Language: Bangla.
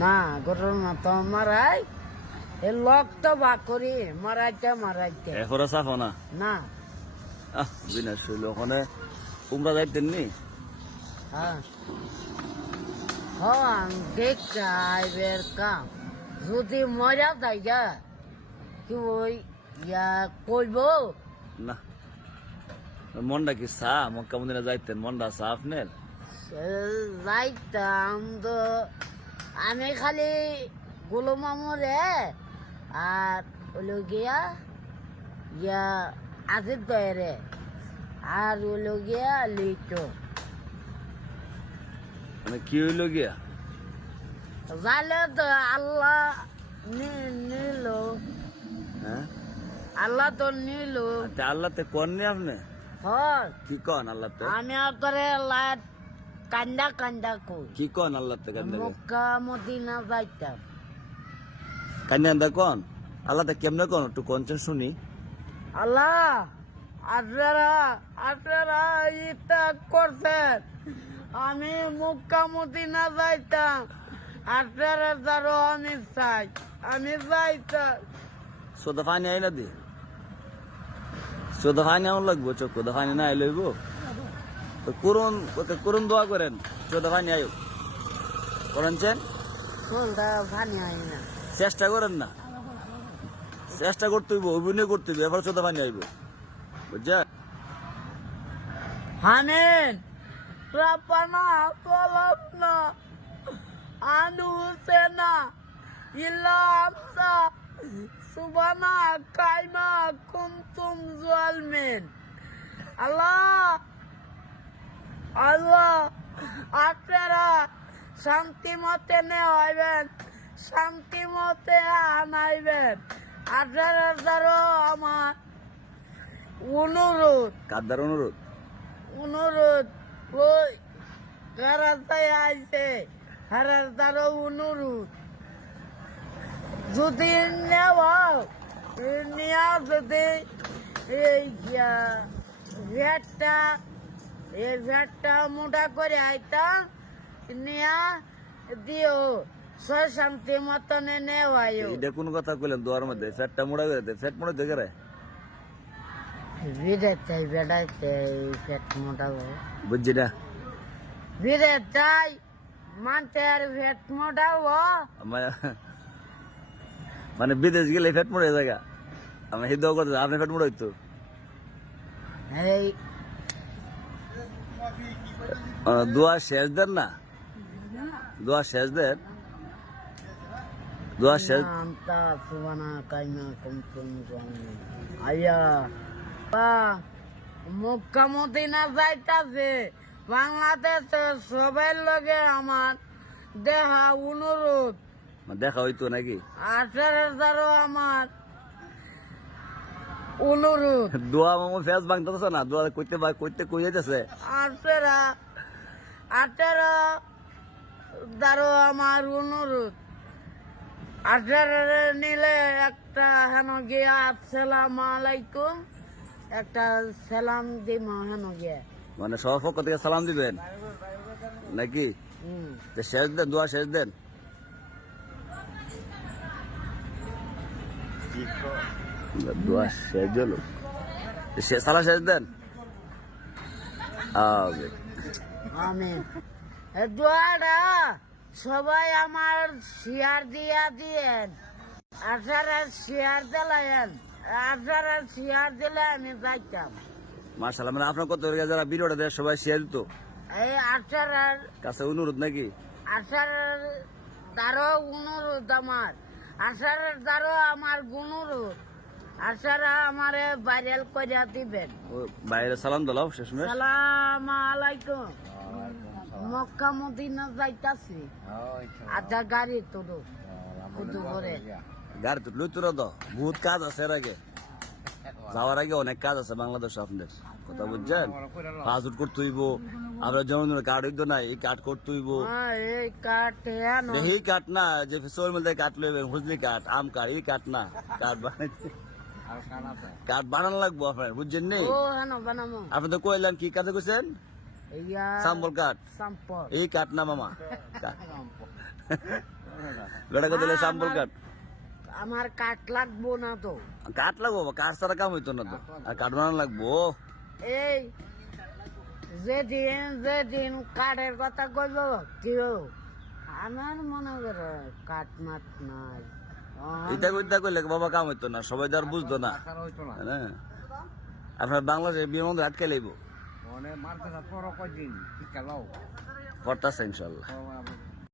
না ঘটনা তো মারাই এ লক তো বা করি মারাইতে মারাইতে। এখনও সাফ না? না। আহ বিনা শৈল ওখানে। উমরা যাইতেন নি? হ্যাঁ। হন দেখ আইবের কাম। যদি মজা তাই যা কি ওই ইয়া কইবো? না। মনটা কি সা মক্কা মন্দিরে যাইতেন? মনটা সা আপনার যাইতাম তো আমি খালি গুলো মামুরে আর হলো গিয়া ইয়া আজিত দয়েরে আর হলো গিয়া লিটো। মানে কি হইল গিয়া? যাইলে তো আল্লাহ নি- নিল। হ্যাঁ? আল্লাহ তো নিল। আচ্ছা আল্লাহ তে কোন নি আপনি? হর কি কন আল্লাহ তে? আমি করে লাইট কান্দা কান্দা কই কি কন আল্লাহ তে কান্দে মক্কা মদিনা যাইতাম কান্দে আন্দা কন আল্লাহ তে কেমনে কন একটু কনছেন শুনি আল্লাহ আপনারা আপনারা ইটা করছেন আমি মক্কা মদিনা যাইতাম আপনারা দ্বারও আমি চাই আমি যাইতাম সোদা ফানি আইলা দি সোদা ফানি আমার লাগবো চোখ কোদা ফানি না আইলে করুন ওকে করুন দোয়া করেন ফানি আয়ো করেনছেন ভানি চেষ্টা করেন না। চেষ্টা করতে হইব অভিনয় করতে হইব এবার ফানি আইব। বুঝছেন? হানেন রাপানা না আনু সেনা ইল্লা আমসা সুবানা কাইমা কুমতুম জালমিন আল্লাহ আল্লাহ আপনারা শান্তি মতে নেওয়াইবেন শান্তি মতে আনাইবেন আপনারা দ্বারা আমার অনুরোধ কাদ্দার অনুরোধ? অনুরোধ ওই কারাতায় আইছে হারার তারও অনুরোধ। যদি নেওয়া নেওয়া যদি এই ভ্যাটটা এই ভ্যাটটা মোটা করে আইতাম নেয়া দিও ছয় শান্তি মতনে নেওয়াইও এটা কোন কথা কইলেন দোয়ার মধ্যে? ফ্যাটটা মোড়া দে ফ্যাট মোড়া দেখে রে বিড়াইতে বেড়াইতে এই ফ্যাট মোটা বুঝছি না। ভিড়ে চাই মানতের ভেট মোটাও আমার মানে বিদেশ গেলে ফ্যাট মোড়ে জায়গা আমি হিদ করতে আপনি ফেট মোড়া হইতো। এই দোয়া শেষ দেন না? দোয়া শেষ দেন? দোয়া শেষ মক্কা মদিনা যাইতাছে। সবাই লগে আমার দেহা অনুরোধ। দেখা হইতো নাকি? আঠার আমার অনুরোধ দোয়া মামু ফেস ভাঙতেছে না দোয়া কইতে বা কইতে কই যাইতেছে? আটেরা আটেরা দ্বারও আমার অনুরোধ আটেরা নিলে একটা হেন গিয়া আসসালাম আলাইকুম। একটা সালাম দিম হেন গিয়া। মানে সবার পক্ষ থেকে সালাম দিবেন? নাকি? তো শেষ দেন দোয়া শেষ দেন। দোয়া শেষ হলো। সে- সালা শেষ দেন? আমিন। দোয়াটা সবাই আমার শেয়ার দিয়া দিয়েন। আঠারা শেয়ার দিলেন। আঠারা শেয়ার দিলে আমি যাইতাম। মার্শাল্লাহ মানে আপনার কত যারা ভিডিওটা দেয় সবাই শেয়ার দিত। এই আঠারার কাছে অনুরোধ নাকি? আষাঢ়ের দ্বারও গুণরোধ আমার। আষাঢ়ের দ্বারও আমার গুণরোধ আষাঢ়া আমারে ভাইরাল করিয়া দিবেন। বাইরে সালাম দিলাম শেষ সালাম আলাইকুম। মক্কা মদিনা যাইতাছি। আধা গাড়ি তোলো কুদু করে। গাড়ি তো লইতো তো বহুত কাজ আছে এর আগে। যাওয়ার আগে অনেক কাজ আছে বাংলাদেশ আপনাদের। কথা বুঝছেন? পাসপোর্ট করতে হইব আমরা যেমন কার্ড হইতো না এই কার্ড করতে হইব। হ্যাঁ, এই কাঠ কাঠ না যে কাঠ লইবেন হুজলি কাঠ আম কাঠ এই কাঠ না কাঠ বানাইতে। কাঠ বানানো লাগবো আপনার বুঝছেন নি? ও হেন বানামো। আপনি তো কইলেন কি কাঠে কইছেন? সাম্বল কাঠ। এই কাঠ না মামা। কাঠ। বেটা কথা হ্যাঁ, স্যাম্পল আমার- কাঠ লাগবো না তো। কাঠ লাগবো কাঠ ছাড়া কাম হইতো না তো। আর কাঠ বানানো লাগবো? এই যেদিন যেদিন কাঠের কথা কইব কেউ আমার মনে করে কাঠ মাঠ নাই। অহন করতে করলে বাবা কাম হইতো না সবাই তো আর বুঝতো না। হ্যাঁ। আপনার বাংলাদেশে বিমানবন্দর আটকে লাইব মানে করতেছে ইনশাল্লাহ।